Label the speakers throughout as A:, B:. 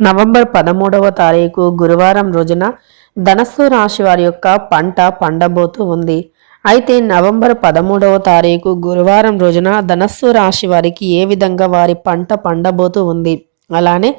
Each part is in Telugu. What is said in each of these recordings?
A: నవంబర్ పదమూడవ తారీఖు గురువారం రోజున ధనస్సు రాశి వారి యొక్క పంట పండబోతూ ఉంది. అయితే నవంబర్ పదమూడవ తారీఖు గురువారం రోజున ధనస్సు రాశి వారికి ఏ విధంగా వారి పంట పండబోతూ ఉంది? అలానే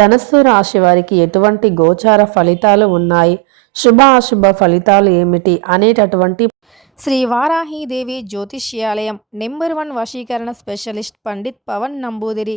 A: ధనస్సు రాశి వారికి ఎటువంటి గోచార ఫలితాలు ఉన్నాయి? శుభ అశుభ ఫలితాలు ఏమిటి? అనేటటువంటి
B: శ్రీ వారాహీదేవి జ్యోతిష్యాలయం నెంబర్ వన్ వశీకరణ స్పెషలిస్ట్ పండిత్ పవన్ నంబూదిరి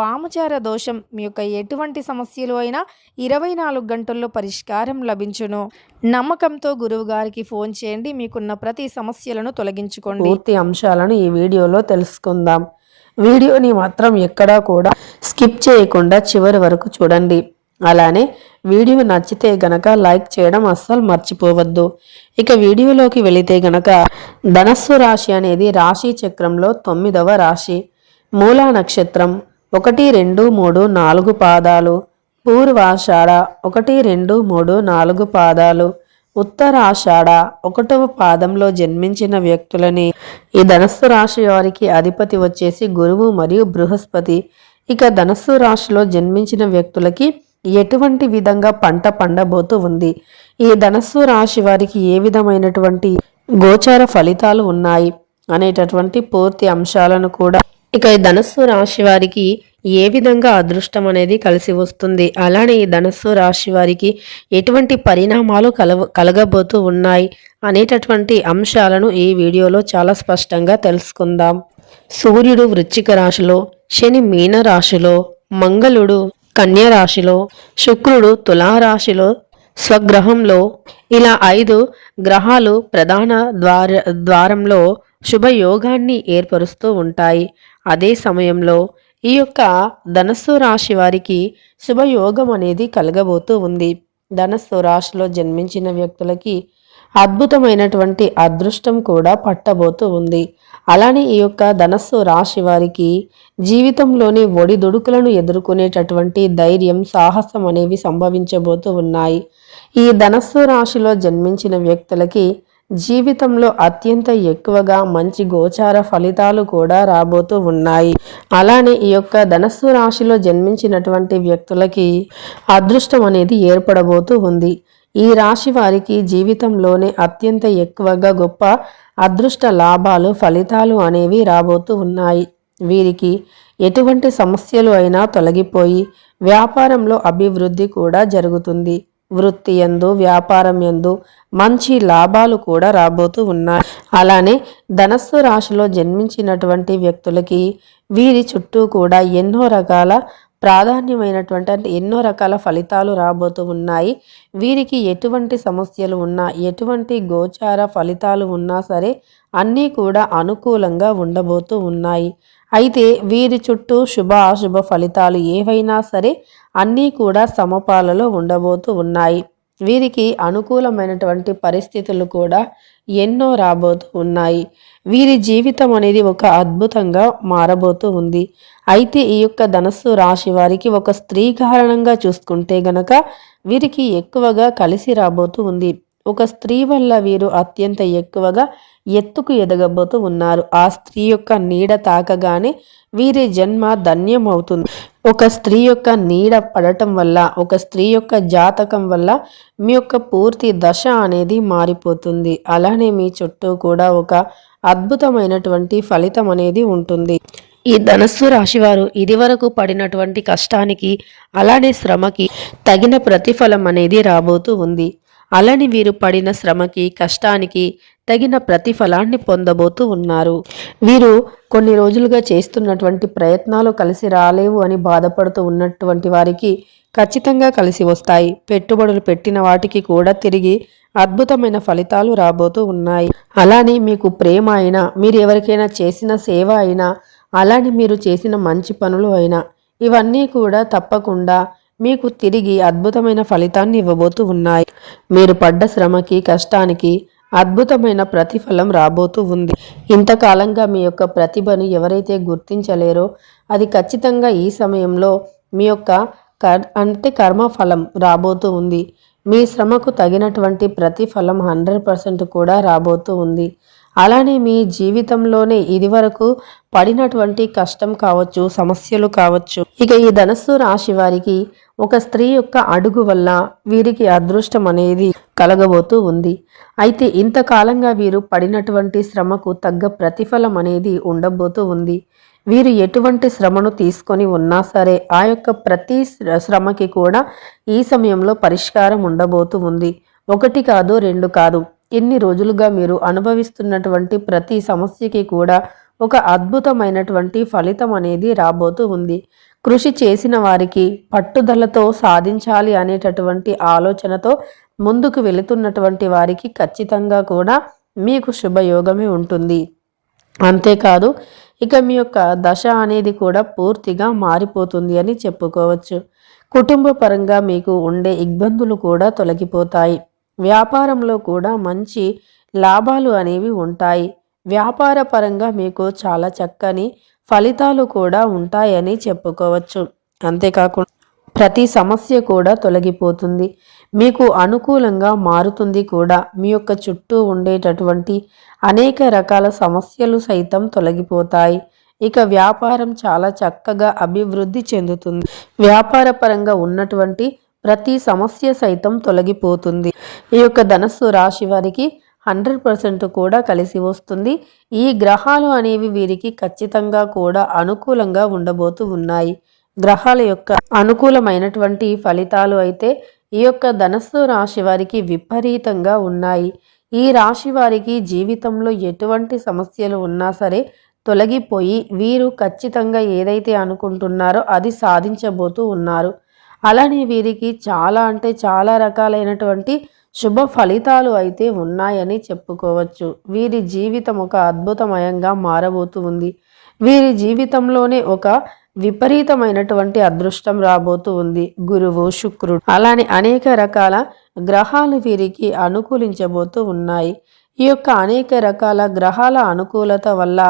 B: వామచార దోషం మీ యొక్క ఎటువంటి సమస్యలు అయినా ఇరవై నాలుగు గంటల్లో పరిష్కారం లభించును. నమ్మకంతో గురువు గారికి ఫోన్ చేయండి. మీకున్న ప్రతి సమస్యలను తొలగించుకోండి.
A: పూర్తి అంశాలను ఈ వీడియోలో తెలుసుకుందాం. వీడియోని మాత్రం ఎక్కడా కూడా స్కిప్ చేయకుండా చివరి వరకు చూడండి. అలానే వీడియో నచ్చితే గనక లైక్ చేయడం అస్సలు మర్చిపోవద్దు. ఇక వీడియోలోకి వెళితే గనక ధనస్సు రాశి అనేది రాశి చక్రంలో తొమ్మిదవ రాశి. మూలా నక్షత్రం ఒకటి రెండు మూడు నాలుగు పాదాలు. పూర్వాషాఢ ఒకటి రెండు మూడు నాలుగు పాదాలు. ఉత్తరాషాఢ ఒకటవ పాదంలో జన్మించిన వ్యక్తులని ఈ ధనస్సు రాశి వారికి అధిపతి వచ్చేసి గురువు మరియు బృహస్పతి. ఇక ధనస్సు రాశిలో జన్మించిన వ్యక్తులకి ఎటువంటి విధంగా పంట పండబోతూ ఉంది? ఈ ధనస్సు రాశి వారికి ఏ విధమైనటువంటి గోచార ఫలితాలు ఉన్నాయి? అనేటటువంటి పూర్తి అంశాలను కూడా ఇక ఈ ధనస్సు రాశి వారికి ఏ విధంగా అదృష్టం అనేది కలిసి వస్తుంది? అలానే ఈ ధనస్సు రాశి వారికి ఎటువంటి పరిణామాలు కలవ కలగబోతూ ఉన్నాయి? అనేటటువంటి అంశాలను ఈ వీడియోలో చాలా స్పష్టంగా తెలుసుకుందాం. సూర్యుడు వృశ్చిక రాశిలో శని మీన రాశిలో మంగళుడు కన్య రాశిలో శుక్రుడు తులారాశిలో స్వగ్రహంలో ఇలా ఐదు గ్రహాలు ప్రధాన ద్వార ద్వారంలో శుభయోగాన్ని ఏర్పరుస్తూ ఉంటాయి. అదే సమయంలో ఈ యొక్క ధనస్సు రాశి వారికి శుభయోగం అనేది కలగబోతూ ఉంది. ధనస్సు రాశిలో జన్మించిన వ్యక్తులకి అద్భుతమైనటువంటి అదృష్టం కూడా పట్టబోతూ ఉంది. అలానే ఈ యొక్క ధనస్సు రాశి వారికి జీవితంలోని ఒడిదుడుకులను ఎదుర్కొనేటటువంటి ధైర్యం సాహసం అనేవి సంభవించబోతూ ఉన్నాయి. ఈ ధనస్సు రాశిలో జన్మించిన వ్యక్తులకి జీవితంలో అత్యంత ఎక్కువగా మంచి గోచార ఫలితాలు కూడా రాబోతూ ఉన్నాయి. అలానే ఈ యొక్క ధనస్సు రాశిలో జన్మించినటువంటి వ్యక్తులకి అదృష్టం అనేది ఏర్పడబోతూ ఉంది. ఈ రాశి వారికి జీవితంలోనే అత్యంత ఎక్కువగా గొప్ప అదృష్ట లాభాలు ఫలితాలు అనేవి రాబోతూ ఉన్నాయి. వీరికి ఎటువంటి సమస్యలు అయినా తొలగిపోయి వ్యాపారంలో అభివృద్ధి కూడా జరుగుతుంది. వృత్తి ఎందు వ్యాపారం ఎందు మంచి లాభాలు కూడా రాబోతూ ఉన్నాయి. అలానే ధనస్సు రాశిలో జన్మించినటువంటి వ్యక్తులకి వీరి చుట్టూ కూడా ఎన్నో రకాల ప్రాధాన్యమైనటువంటి అంటే ఎన్నో రకాల ఫలితాలు రాబోతూ ఉన్నాయి. వీరికి ఎటువంటి సమస్యలు ఉన్నా ఎటువంటి గోచార ఫలితాలు ఉన్నా సరే అన్నీ కూడా అనుకూలంగా ఉండబోతూ ఉన్నాయి. అయితే వీరి చుట్టూ శుభ అశుభ ఫలితాలు ఏవైనా సరే అన్నీ కూడా సమపాలలో ఉండబోతూ ఉన్నాయి. వీరికి అనుకూలమైనటువంటి పరిస్థితులు కూడా ఎన్నో రాబోతూ ఉన్నాయి. వీరి జీవితం అనేది ఒక అద్భుతంగా మారబోతూ ఉంది. అయితే ఈ యొక్క ధనస్సు రాశి వారికి ఒక స్త్రీ కారణంగా చూసుకుంటే గనక వీరికి ఎక్కువగా కలిసి రాబోతూ ఉంది. ఒక స్త్రీ వల్ల వీరు అత్యంత ఎక్కువగా ఎత్తుకు ఎదగబోతూ ఉన్నారు. ఆ స్త్రీ యొక్క నీడ తాకగానే వీరి జన్మ ధన్యం అవుతుంది ఒక స్త్రీ యొక్క నీడ పడటం వల్ల ఒక స్త్రీ యొక్క జాతకం వల్ల మీ యొక్క పూర్తి దశ అనేది మారిపోతుంది. అలానే మీ చుట్టూ కూడా ఒక అద్భుతమైనటువంటి ఫలితం అనేది ఉంటుంది. ఈ ధనస్సు రాశివారు ఇదివరకు పడినటువంటి కష్టానికి అలానే శ్రమకి తగిన ప్రతిఫలం అనేది రాబోతూ ఉంది. అలని వీరు పడిన శ్రమకి కష్టానికి తగిన ప్రతిఫలాన్ని పొందబోతూ ఉన్నారు. వీరు కొన్ని రోజులుగా చేస్తున్నటువంటి ప్రయత్నాలు కలిసి రాలేవు అని బాధపడుతూ ఉన్నటువంటి వారికి ఖచ్చితంగా కలిసి వస్తాయి. పెట్టుబడులు పెట్టిన వాటికి కూడా తిరిగి అద్భుతమైన ఫలితాలు రాబోతూ ఉన్నాయి. అలానే మీకు ప్రేమ అయినా మీరు ఎవరికైనా చేసిన సేవ అయినా అలానే మీరు చేసిన మంచి పనులు అయినా ఇవన్నీ కూడా తప్పకుండా మీకు తిరిగి అద్భుతమైన ఫలితాన్ని ఇవ్వబోతూ ఉన్నాయి. మీరు పడ్డ శ్రమకి కష్టానికి అద్భుతమైన ప్రతిఫలం రాబోతూ ఉంది. ఇంతకాలంగా మీ యొక్క ప్రతిభను ఎవరైతే గుర్తించలేరో అది ఖచ్చితంగా ఈ సమయంలో మీ యొక్క కర్ అంటే కర్మఫలం రాబోతూ ఉంది. మీ శ్రమకు తగినటువంటి ప్రతిఫలం హండ్రెడ్ పర్సెంట్ కూడా రాబోతూ ఉంది. అలానే మీ జీవితంలోనే ఇదివరకు పడినటువంటి కష్టం కావచ్చు సమస్యలు కావచ్చు ఇక ఈ ధనస్సు రాశి వారికి ఒక స్త్రీ యొక్క అడుగు వల్ల వీరికి అదృష్టం అనేది కలగబోతూ ఉంది. అయితే ఇంతకాలంగా వీరు పడినటువంటి శ్రమకు తగ్గ ప్రతిఫలం అనేది ఉండబోతూ ఉంది. వీరు ఎటువంటి శ్రమను తీసుకొని ఉన్నా సరే ఆ యొక్క ప్రతి శ్రమకి కూడా ఈ సమయంలో పరిష్కారం ఉండబోతూ ఉంది. ఒకటి కాదు రెండు కాదు. ఎన్ని రోజులుగా మీరు అనుభవిస్తున్నటువంటి ప్రతి సమస్యకి కూడా ఒక అద్భుతమైనటువంటి ఫలితం అనేది రాబోతూ ఉంది. కృషి చేసిన వారికి పట్టుదలతో సాధించాలి అనేటటువంటి ఆలోచనతో ముందుకు వెళుతున్నటువంటి వారికి ఖచ్చితంగా కూడా మీకు శుభయోగమే ఉంటుంది. అంతేకాదు ఇక మీ యొక్క దశ అనేది కూడా పూర్తిగా మారిపోతుంది అని చెప్పుకోవచ్చు. కుటుంబ పరంగా మీకు ఉండే ఇబ్బందులు కూడా తొలగిపోతాయి. వ్యాపారంలో కూడా మంచి లాభాలు అనేవి ఉంటాయి. వ్యాపార పరంగా మీకు చాలా చక్కని ఫలితాలు కూడా ఉంటాయని చెప్పుకోవచ్చు. అంతేకాకుండా ప్రతి సమస్య కూడా తొలగిపోతుంది. మీకు అనుకూలంగా మారుతుంది కూడా. మీ యొక్క చుట్టూ ఉండేటటువంటి అనేక రకాల సమస్యలు సైతం తొలగిపోతాయి. ఇక వ్యాపారం చాలా చక్కగా అభివృద్ధి చెందుతుంది. వ్యాపార పరంగా ఉన్నటువంటి ప్రతి సమస్య సైతం తొలగిపోతుంది. ఈ యొక్క ధనస్సు రాశి వారికి హండ్రెడ్ పర్సెంట్ కూడా కలిసి వస్తుంది. ఈ గ్రహాలు అనేవి వీరికి ఖచ్చితంగా కూడా అనుకూలంగా ఉండబోతూ ఉన్నాయి. గ్రహాల యొక్క అనుకూలమైనటువంటి ఫలితాలు అయితే ఈ యొక్క ధనస్సు రాశి వారికి విపరీతంగా ఉన్నాయి. ఈ రాశి వారికి జీవితంలో ఎటువంటి సమస్యలు ఉన్నా సరే తొలగిపోయి వీరు ఖచ్చితంగా ఏదైతే అనుకుంటున్నారో అది సాధించబోతూ ఉన్నారు. అలానే వీరికి చాలా అంటే చాలా రకాలైనటువంటి శుభ ఫలితాలు అయితే ఉన్నాయని చెప్పుకోవచ్చు. వీరి జీవితం ఒక అద్భుతమయంగా మారబోతూ ఉంది. వీరి జీవితంలోనే ఒక విపరీతమైనటువంటి అదృష్టం రాబోతూ ఉంది. గురువు శుక్రుడు అలానే అనేక రకాల గ్రహాలు వీరికి అనుకూలించబోతూ ఉన్నాయి. ఈ యొక్క అనేక రకాల గ్రహాల అనుకూలత వల్ల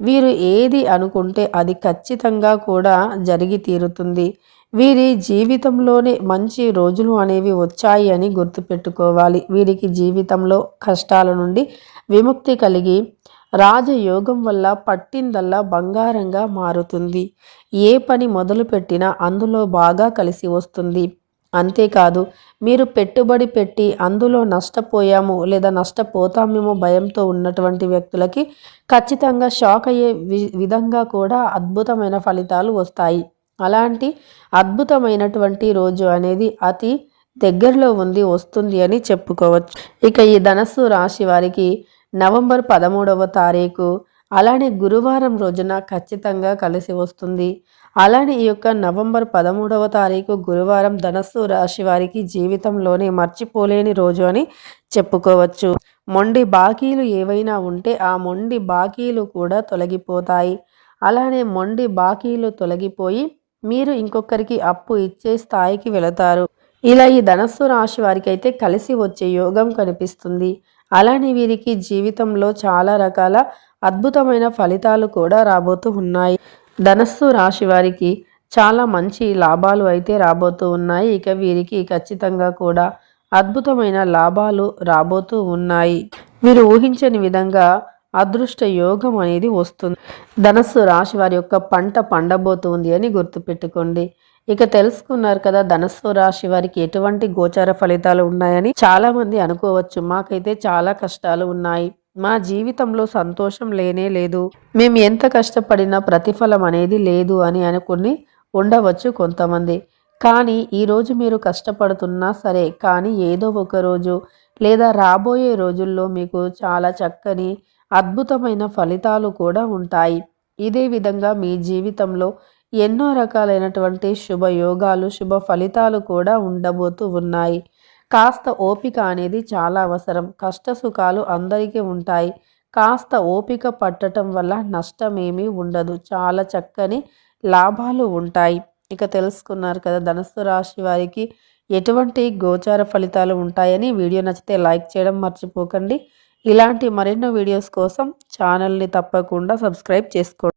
A: వీరు ఏది అనుకుంటే అది ఖచ్చితంగా కూడా జరిగి తీరుతుంది. వీరి జీవితంలోనే మంచి రోజులు అనేవి వచ్చాయి అని గుర్తుపెట్టుకోవాలి. వీరికి జీవితంలో కష్టాల నుండి విముక్తి కలిగి రాజయోగం వల్ల పట్టిందల్లా బంగారంగా మారుతుంది. ఏ పని మొదలుపెట్టినా అందులో బాగా కలిసి వస్తుంది. అంతేకాదు మీరు పెట్టుబడి పెట్టి అందులో నష్టపోయాము లేదా నష్టపోతామేమో భయంతో ఉన్నటువంటి వ్యక్తులకి ఖచ్చితంగా షాక్ అయ్యే వి- విధంగా కూడా అద్భుతమైన ఫలితాలు వస్తాయి. అలాంటి అద్భుతమైనటువంటి రోజు అనేది అతి దగ్గరలో ఉంది వస్తుంది అని చెప్పుకోవచ్చు. ఇక ఈ ధనస్సు రాశి వారికి నవంబర్ పదమూడవ తారీఖు అలానే గురువారం రోజున ఖచ్చితంగా కలిసి వస్తుంది. అలానే ఈ యొక్క నవంబర్ పదమూడవ తారీఖు గురువారం ధనస్సు రాశి వారికి జీవితంలోనే మర్చిపోలేని రోజు అని చెప్పుకోవచ్చు. మొండి బాకీలు ఏవైనా ఉంటే ఆ మొండి బాకీలు కూడా తొలగిపోతాయి. అలానే మొండి బాకీలు తొలగిపోయి మీరు ఇంకొకరికి అప్పు ఇచ్చే స్థాయికి వెళతారు. ఇలా ఈ ధనస్సు రాశి వారికి అయితే కలిసి వచ్చే యోగం కనిపిస్తుంది. అలానే వీరికి జీవితంలో చాలా రకాల అద్భుతమైన ఫలితాలు కూడా రాబోతూ ఉన్నాయి. ధనస్సు రాశి వారికి చాలా మంచి లాభాలు అయితే రాబోతూ ఉన్నాయి. ఇక వీరికి ఖచ్చితంగా కూడా అద్భుతమైన లాభాలు రాబోతూ ఉన్నాయి. వీరు ఊహించని విధంగా అదృష్ట యోగం అనేది వస్తుంది. ధనస్సు రాశి వారి యొక్క పంట పండబోతుంది అని గుర్తుపెట్టుకోండి. ఇక తెలుసుకున్నారు కదా ధనస్సు రాశి వారికి ఎటువంటి గోచార ఫలితాలు ఉన్నాయని చాలా మంది అనుకోవచ్చు. మాకైతే చాలా కష్టాలు ఉన్నాయి. మా జీవితంలో సంతోషం లేనే లేదు. మేము ఎంత కష్టపడినా ప్రతిఫలం అనేది లేదు అని అనుకుని ఉండవచ్చు కొంతమంది. కానీ ఈరోజు మీరు కష్టపడుతున్నా సరే కానీ ఏదో ఒక రోజు లేదా రాబోయే రోజుల్లో మీకు చాలా చక్కని అద్భుతమైన ఫలితాలు కూడా ఉంటాయి. ఇదే విధంగా మీ జీవితంలో ఎన్నో రకాలైనటువంటి శుభ యోగాలు శుభ ఫలితాలు కూడా ఉండబోతూ ఉన్నాయి. కాస్త ఓపిక అనేది చాలా అవసరం. కష్ట సుఖాలు అందరికీ ఉంటాయి. కాస్త ఓపిక పట్టటం వల్ల నష్టమేమీ ఉండదు. చాలా చక్కని లాభాలు ఉంటాయి. ఇక తెలుసుకున్నారు కదా ధనస్సు రాశి వారికి ఎటువంటి గోచార ఫలితాలు ఉంటాయని వీడియో నచ్చితే లైక్ చేయడం మర్చిపోకండి. ఇలాంటి మరెన్నో వీడియోస్ కోసం ఛానల్ని తప్పకుండా సబ్స్క్రైబ్ చేసుకోండి.